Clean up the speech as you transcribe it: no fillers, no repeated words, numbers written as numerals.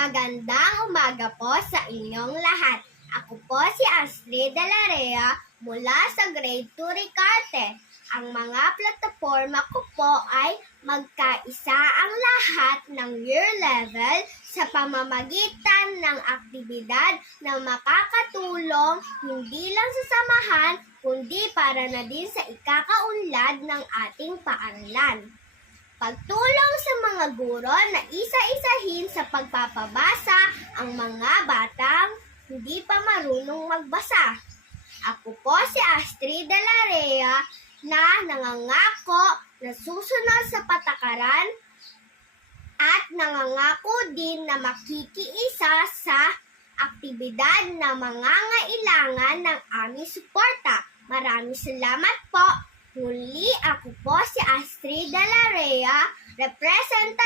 Magandang umaga po sa inyong lahat. Ako po si Astrid Dalarea mula sa Grade 2 Ricarte. Ang mga plataforma ko po ay magkaisa ang lahat ng year level sa pamamagitan ng aktibidad na makakatulong hindi lang sa samahan kundi para na din sa ikakaunlad ng ating paaralan. Pagtulong sa mga guro na isa-isahin sa pagpapabasa ang mga batang hindi pa marunong magbasa. Ako po si Astrid Dalarea na nangangako na susunod sa patakaran at nangangako din na makikiisa sa aktibidad na mangangailangan ng aming suporta. Maraming salamat po. Muli, ako po si Astrid Dalarea, representative